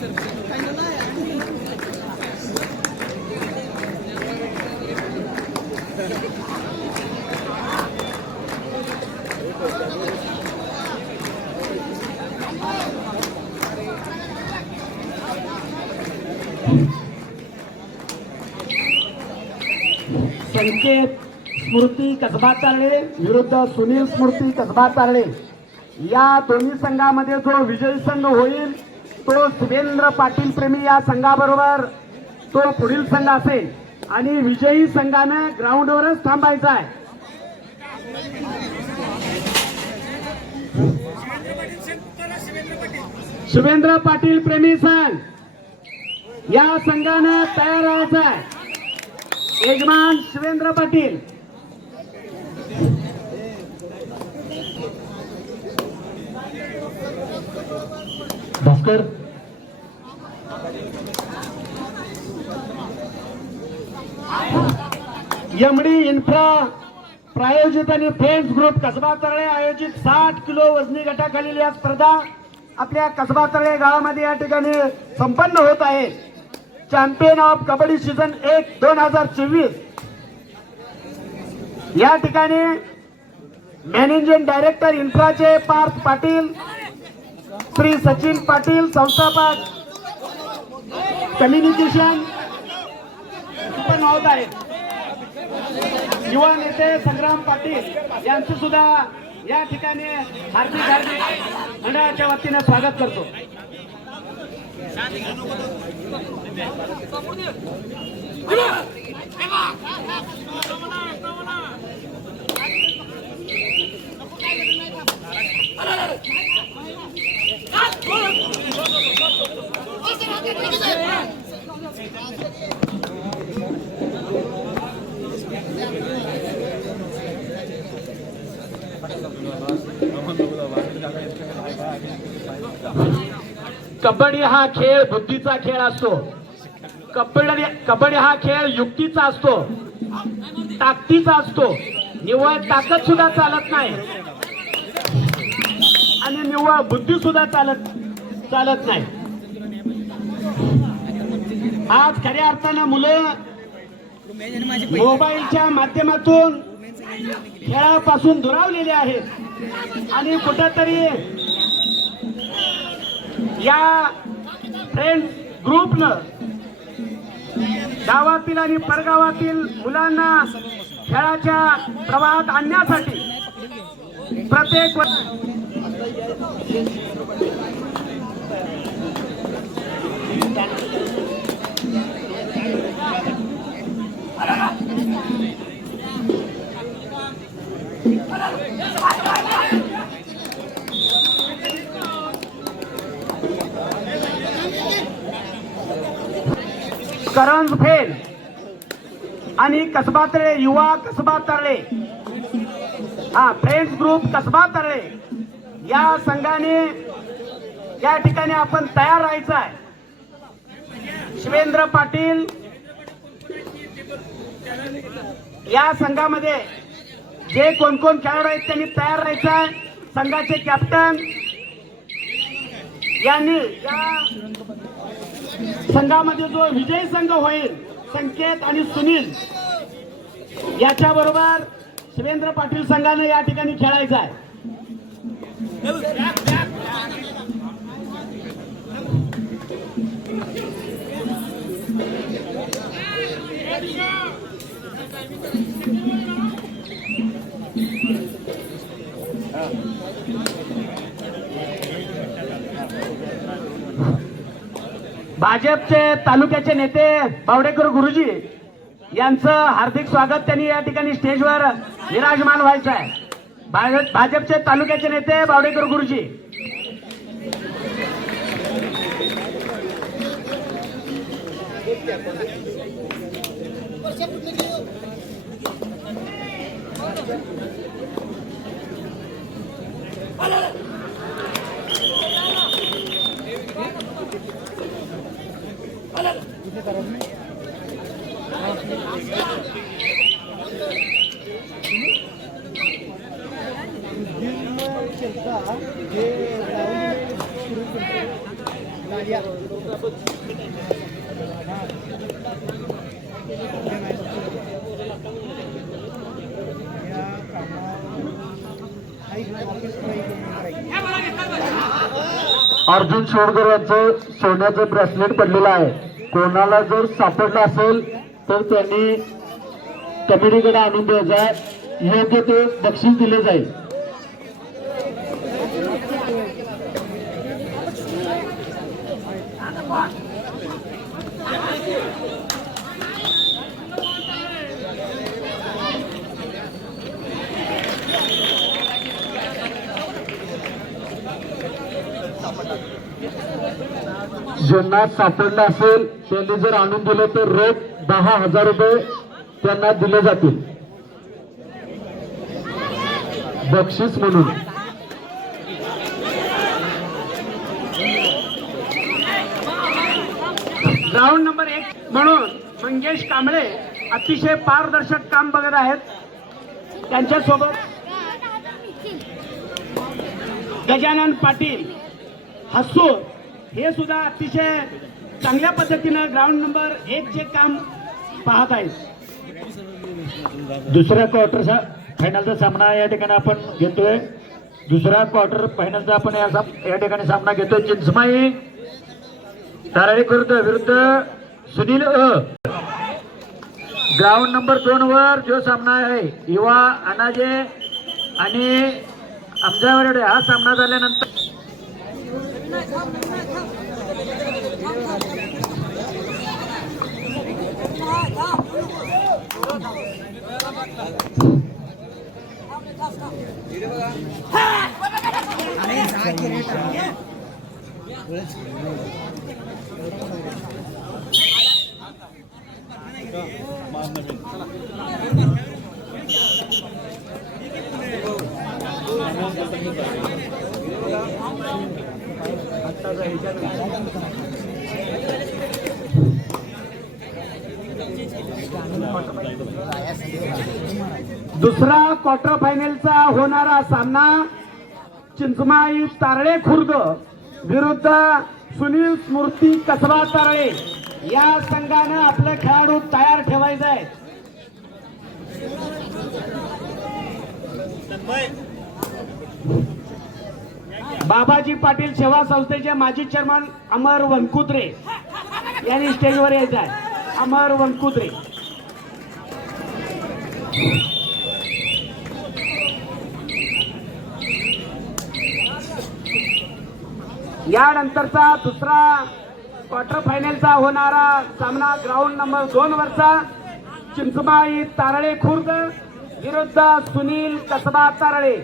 संकेत स्मृती कसबा तारळे विरुद्ध सुनील स्मृती कसबा तारळे या दोन्ही संघामध्ये जो विजयी संघ होईल तो शिवेंद्र पाटील प्रेमी या संघाबरोबर तो पुढील संघ असेल आणि विजयी संघानं ग्राउंडवरच थांबायचा आहे. शिवेंद्र पाटील प्रेमी संघ या संघानं तयार राहायचं आहे. यजमान शिवेंद्र पाटील. भास्कर यमडी इन्फ्रा प्रायोजित आणि फ्रेंड्स ग्रुप कसबा तळे आयोजित 60 किलो वजनी गटाखालील या स्पर्धा आपल्या कसबा तळे गावामध्ये या ठिकाणी संपन्न होत आहे. चॅम्पियन ऑफ कबड्डी सीझन 1 2024 या ठिकाणी मॅनेजिंग डायरेक्टर इन्फ्राचे पार्थ पाटील, श्री सचिन पाटील संस्थापक कम्युनिकेशन पण होत आहेत. युवा नेते संग्राम पाटील यांचे सुद्धा या ठिकाणी हार्दिक मंडळाच्या वतीने स्वागत करतो. कबड्डी हा खेळ बुद्धीचा खेळ असतो. कबड्डी हा खेळ युक्तीचा असतो, ताकदीचा असतो. निव्वळ ताकद सुद्धा चालत नाही आणि निव्वळ बुद्धी सुद्धा चालत नाही. आज खऱ्या अर्थानं मुलं मोबाईलच्या माध्यमातून खेळापासून दुरावलेले आहेत आणि कुठेतरी या फ्रेंड्स ग्रुपनं गावातील आणि परगावातील मुलांना खेळाच्या प्रवाहात आणण्यासाठी प्रत्येक करंज फेल आणि कसबा तळे युवा कसबा तळे फ्रेंड्स ग्रुप कसबा तळे या संघाने या ठिकाणी आपण तयार राहायचं आहे. शिवेंद्र पाटील या संघामध्ये जे कोण कोण खेळाडू आहेत त्यांनी तयार राहायचं आहे. संघाचे कॅप्टन यांनी या संघामध्ये जो विजयी संघ होईल संकेत आणि सुनील याच्या बरोबर शिवेंद्र पाटील संघाने या ठिकाणी खेळायचं आहे. भाजपचे तालुक्याचे नेते बावडेकर गुरुजी यांचं हार्दिक स्वागत त्यांनी या ठिकाणी स्टेजवर विराजमान व्हायचं आहे. भाजपचे तालुक्याचे नेते बावडेकर गुरुजी. अर्जुन शोडकर यांचं सोन्याचं ब्रेसलेट पडलेलं आहे. कोणाला जर सापडलं असेल तर त्यांनी कमिटीकडे आणून द्यायचं, योग्य ते बक्षीस दिले जाईल. ज्यांना सापडलं असेल त्यांनी जर आणून दिलं तर रोख 10,000 रुपये त्यांना दिले जातील बक्षीस म्हणून. राऊंड नंबर 1 म्हणून मंगेश कांबळे अतिशय पारदर्शक काम बघत आहेत. त्यांच्यासोबत गजानन पाटील हसूर हे सुद्धा अतिशय चांगल्या पद्धतीनं ग्राउंड नंबर 1 चे काम पाहत आहेत. दुसऱ्या क्वार्टर फायनलचा सामना या ठिकाणी आपण घेतोय. दुसरा क्वार्टर फायनलचा आपण या ठिकाणी सामना घेतोय. चिंचमाई ताराळी खुर्द विरुद्ध सुनील ग्राउंड नंबर 2 वर जो सामना आहे युवा अनाजे आणि आमच्यावर हा सामना झाल्यानंतर दुसरा क्वार्टर फायनलचा होणारा सामना चिंचमाई तारळे खुर्द विरुद्ध सुनील स्मृती कसबा तारळे या संघानं आपले खेळाडू तयार ठेवायचे आहेत. बाबाजी पाटील सेवा संस्थेचे माजी चेअरमन अमर वनकुत्रे यांनी स्टेजवर यायचं आहे. अमर वनकुत्रे यानंतरचा दुसरा क्वार्टर फायनलचा होणारा सामना ग्राउंड नंबर 2 वरचा चिंचमाई तारळे खुर्द विरुद्ध सुनील कसबा तारळे.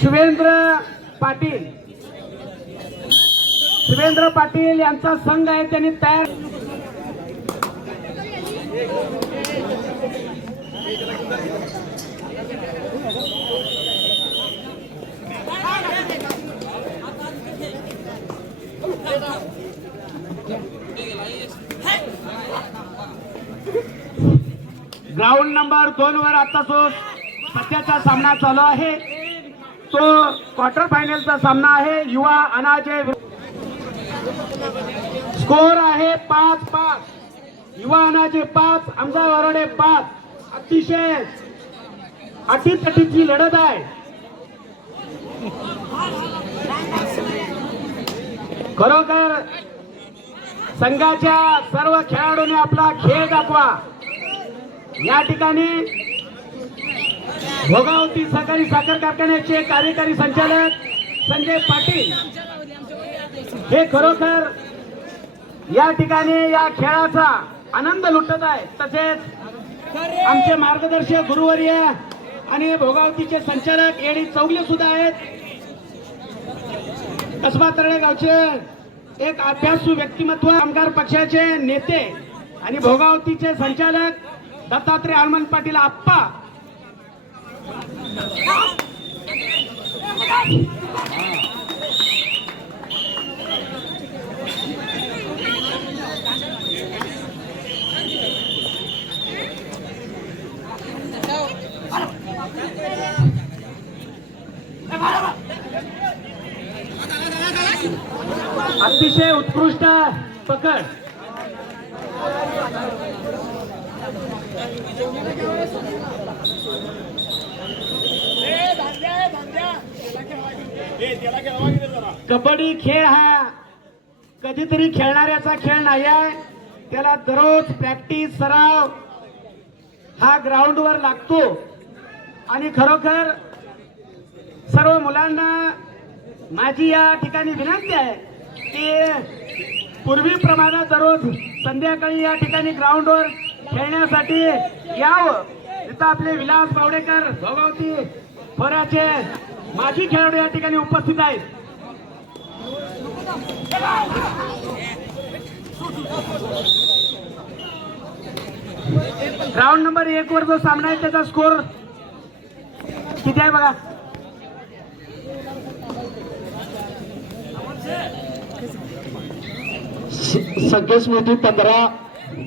शिवेंद्र पाटील यांचा संघ आहे. त्यांनी तयार ग्राउंड नंबर 2 वर आता जो सध्याचा सामना चालू आहे तो क्वार्टर फायनलचा सामना आहे. युवा अनाजे स्कोर आहे 5-5. युवा अनाजे 5 आमचा वरोडे 5. अतिशय अटीतटीची लढत आहे. खरोखर संघाच्या सर्व खेळाडूंनी आपला खेळ दाखवा. या ठिकाणी भोगावती सहकारी साखर कारखान्याचे कार्यकारी संचालक संजय पाटील हे खरोखर या ठिकाणी या खेळाचा आनंद लुटत आहे. तसेच आमचे मार्गदर्शक गुरुवर्य आणि भोगावतीचे संचालक एडी चौगले सुद्धा आहेत. कसबा तळे गावचे एक अभ्यासू व्यक्तिमत्व, कामगार पक्षाचे नेते आणि भोगावतीचे संचालक दत्तात्रय हनुमान पाटील आप्पा अतिशय उत्कृष्ट पकड. कबड्डी खेळ हा कधीतरी खेळणाऱ्याचा खेळ नाही आहे. त्याला दररोज प्रॅक्टिस सराव हा ग्राउंडवर लागतो. आणि खरोखर सर्व मुलांना माझी या ठिकाणी विनंती आहे की पूर्वीप्रमाणे दररोज संध्याकाळी या ठिकाणी ग्राउंडवर खेळण्यासाठी यावं. तिथं आपले विलास बावडेकर भोगावती खोऱ्याचे माजी खेळाडू या ठिकाणी उपस्थित आहेत. ग्राउंड नंबर 1 वर जो सामना आहे त्याचा स्कोर किती आहे बघा. संकेत स्मृती 15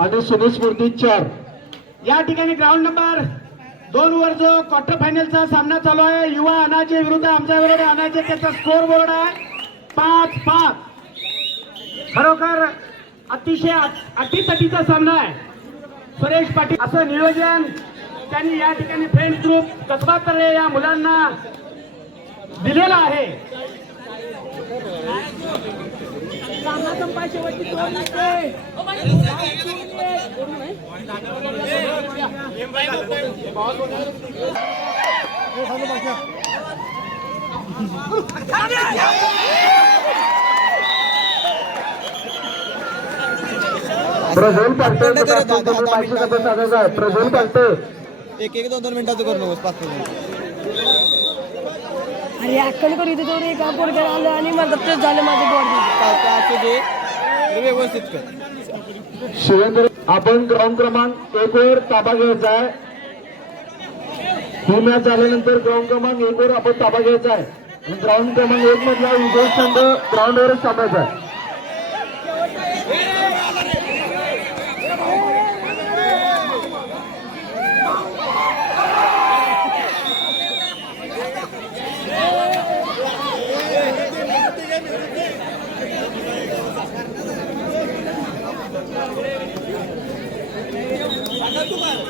आणि सुनील स्मृती 4. या ठिकाणी ग्राउंड नंबर 2 वर जो क्वार्टर फायनलचा सामना चालू आहे युवा अनाचे विरुद्ध आमच्या विरुद्ध अनाचे त्याचा स्कोर बोर्ड आहे 5-5. खरोखर अतिशय अटीतटीचा सामना आहे. सुरेश पाटील असं नियोजन त्यांनी या ठिकाणी फ्रेंड्स ग्रुप कसबा तळे या मुलांना दिलेला आहे. प्रज्वल पालटे प्रज्वल पालटे 1-2 मिनिटाचं करू नकोस 5 मिनिट. अरे अक्कल करू इथे जाऊन एका पोरग्याला आलं आणि मला तेच झालं माझं बॉडी व्यवस्थित कर. शिवेंद्र आपण ग्राउंड क्रमांक 1 वर ताबा घ्यायचा आहे. ही मॅच झाल्यानंतर ग्राउंड क्रमांक 1 वर आपण ताबा घ्यायचा आहे आणि ग्राउंड क्रमांक 1 मधला विजय संघ ग्राउंडवरच थांबायचा आहे. तुम्हाला